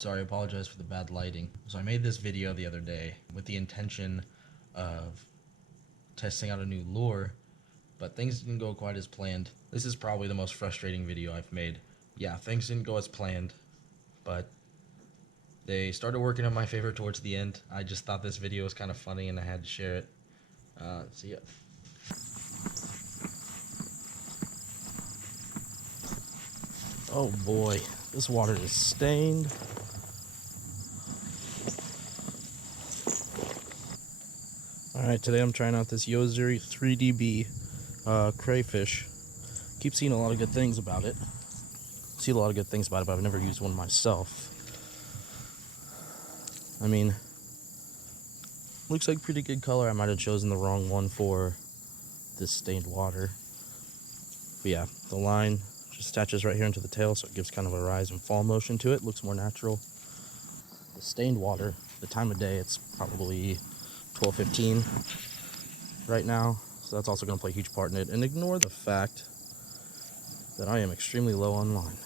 Sorry, I apologize for the bad lighting. So I made this video the other day with the intention of testing out a new lure, but things didn't go quite as planned. This is probably the most frustrating video I've made. Yeah, things didn't go as planned, but they started working in my favor towards the end. I just thought this video was kind of funny and I had to share it. So yeah. Oh boy, this water is stained. Alright, today I'm trying out this Yozuri 3DB crayfish. Keep seeing a lot of good things about it. See a lot of good things about it, but I've never used one myself. I mean, looks like pretty good color. I might have chosen the wrong one for this stained water. But yeah, the line just attaches right here into the tail, so it gives kind of a rise and fall motion to it. Looks more natural. The stained water, the time of day, it's probably 12:15 right now, so that's also going to play a huge part in it. And ignore the fact that I am extremely low on line.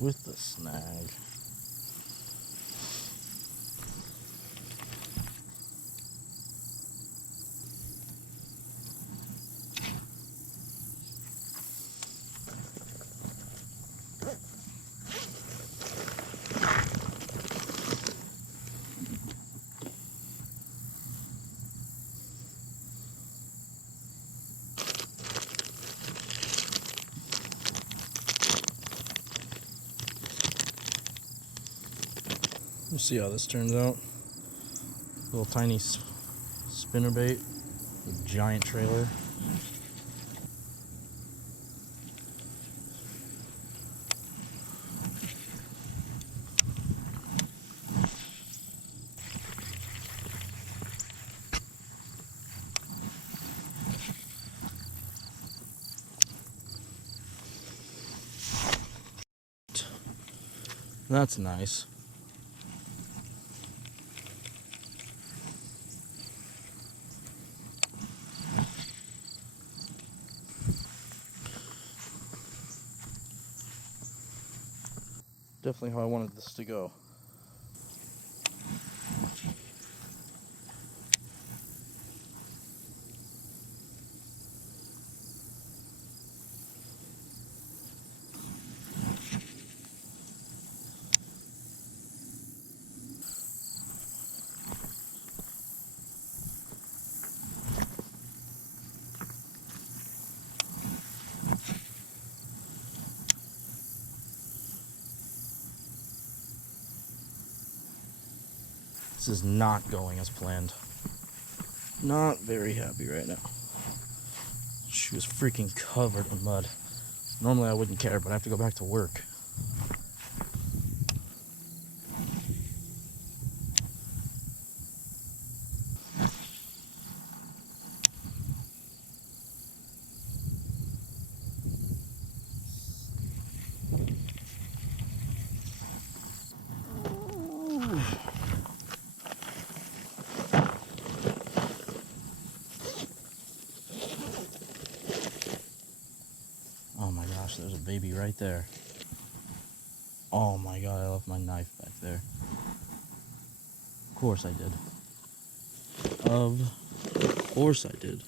With the snag. Let's see how this turns out. Little tiny spinnerbait with giant trailer. That's nice. Definitely how I wanted this to go. This is not going as planned. Not very happy right now. She was freaking covered in mud. Normally I wouldn't care, but I have to go back to work. gosh, there's a baby right there. Oh my god, I left my knife back there. Of course I did. Of course I did.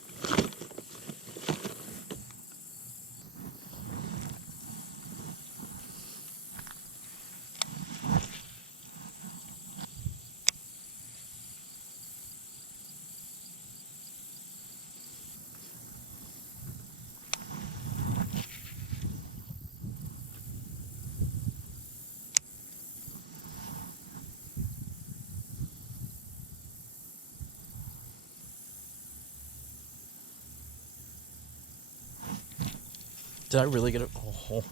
Did I really get it? Oh.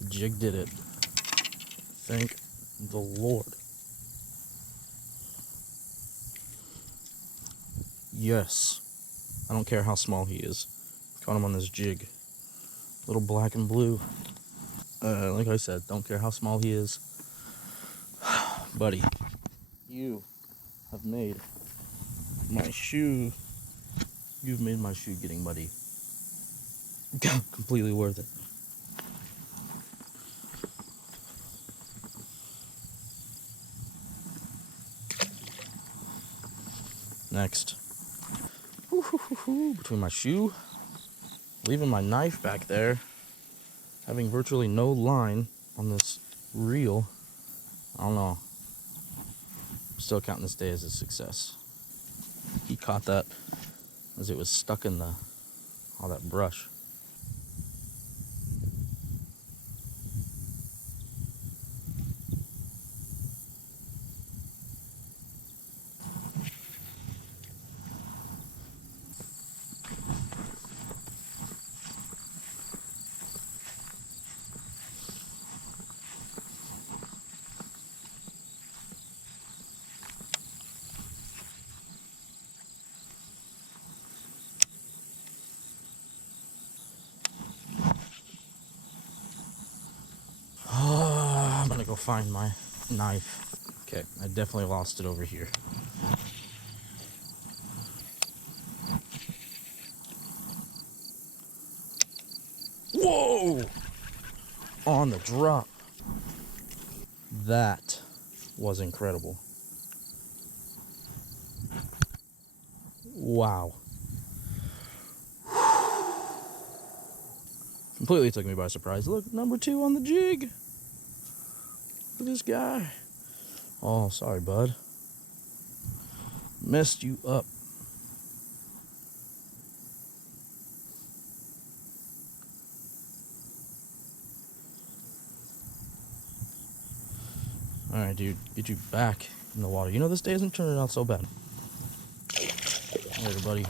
The jig did it. Thank the Lord. Yes. I don't care how small he is. Caught him on this jig. Little black and blue. Like I said, don't care how small he is. Buddy, you have made my shoe. You've made my shoe getting muddy completely worth it. Next. Between my shoe, leaving my knife back there, having virtually no line on this reel. I don't know. I'm still counting this day as a success. He caught that as it was stuck in all that brush. I'm gonna go find my knife. Okay, I definitely lost it over here. Whoa! On the drop. That was incredible. Wow. Completely took me by surprise. Look, number 2 on the jig. Look at this guy. Oh, sorry, bud. Messed you up. Alright, dude. Get you back in the water. You know, this day isn't turning out so bad. Later, buddy.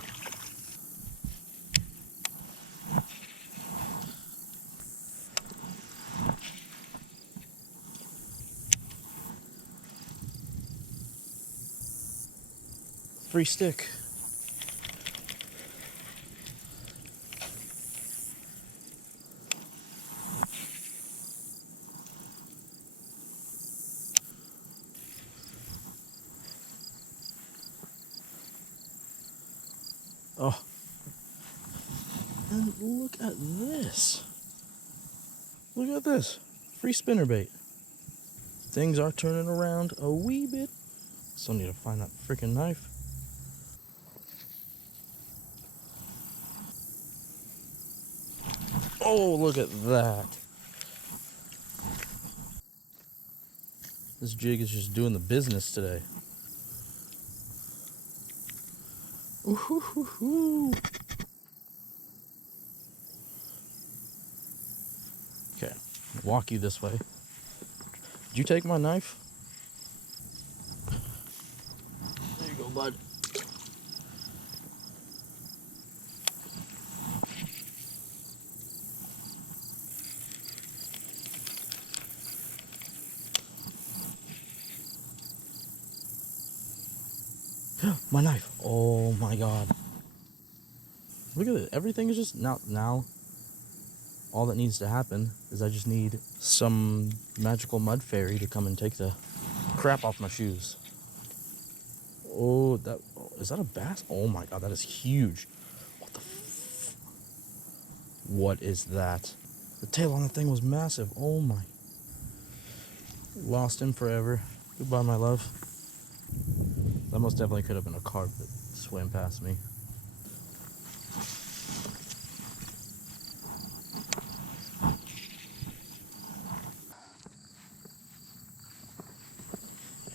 Free stick. Oh. And look at this. Look at this. Free spinnerbait. Things are turning around a wee bit. Still need to find that freaking knife. Oh, look at that. This jig is just doing the business today. Ooh-hoo-hoo-hoo. Okay, walk you this way. Did you take my knife? There you go, bud. My knife. Oh my god. Look at it. Everything is just now. All that needs to happen is I just need some magical mud fairy to come and take the crap off my shoes. Oh, is that a bass? Oh my god, that is huge. What the What is that? The tail on the thing was massive. Oh my. Lost him forever. Goodbye, my love. That most definitely could have been a carp that swam past me.